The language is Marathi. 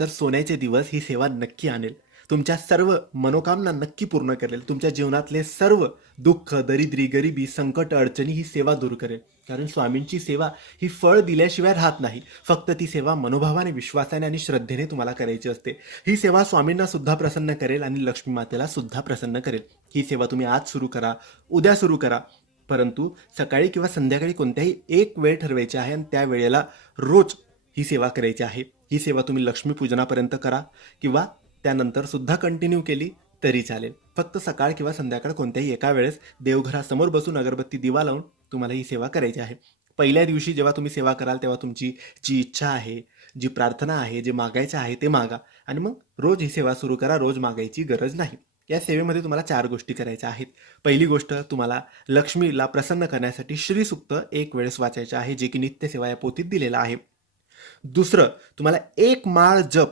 तर सोन्याचे दिवस ही सेवा नक्की आणेल. तुमच्या सर्व मनोकामना नक्की पूर्ण करेल. तुमच्या जीवनातले सर्व दुःख, दरिद्री, गरिबी, संकट, अडचणी ही सेवा दूर करेल. कारण स्वामींची सेवा ही फळ दिल्याशिवाय राहत नाही. फक्त ती सेवा मनोभावाने, विश्वासाने आणि श्रद्धेने तुम्हाला करायची असते. ही सेवा स्वामींना सुद्धा प्रसन्न करेल आणि लक्ष्मी मातेला सुद्धा प्रसन्न करेल. ही सेवा तुम्ही आज सुरू करा, उद्या सुरू करा, परंतु सकाळी किंवा संध्याकाळी कोणत्याही एक वेळ ठरवायची आहे आणि त्या वेळेला रोज ही सेवा करायची आहे. ही सेवा तुम्ही लक्ष्मीपूजनापर्यंत करा किंवा त्यानंतर सुद्धा कंटिन्यू केली तरी चालेल. फक्त सकाळ किंवा संध्याकाळ कोणत्याही एका वेळेस देवघरासमोर बसून अगरबत्ती दिवा लावून तुम्हाला ही सेवा करायची आहे. पहिल्या दिवशी जेव्हा तुम्ही सेवा कराल तेव्हा तुमची जी इच्छा आहे, जी प्रार्थना आहे, जे मागायचं आहे ते मागा आणि मग रोज ही सेवा सुरू करा. रोज मागायची गरज नाही. या सेवेमध्ये तुम्हाला 4 गोष्टी करायच्या आहेत. पहिली गोष्ट, तुम्हाला लक्ष्मीला प्रसन्न करण्यासाठी श्रीसूक्त एक वेळेस वाचायचे आहे, जे की नित्यसेवा या पोथीत दिलेलं आहे. दुसरं, तुम्हाला एक माळ जप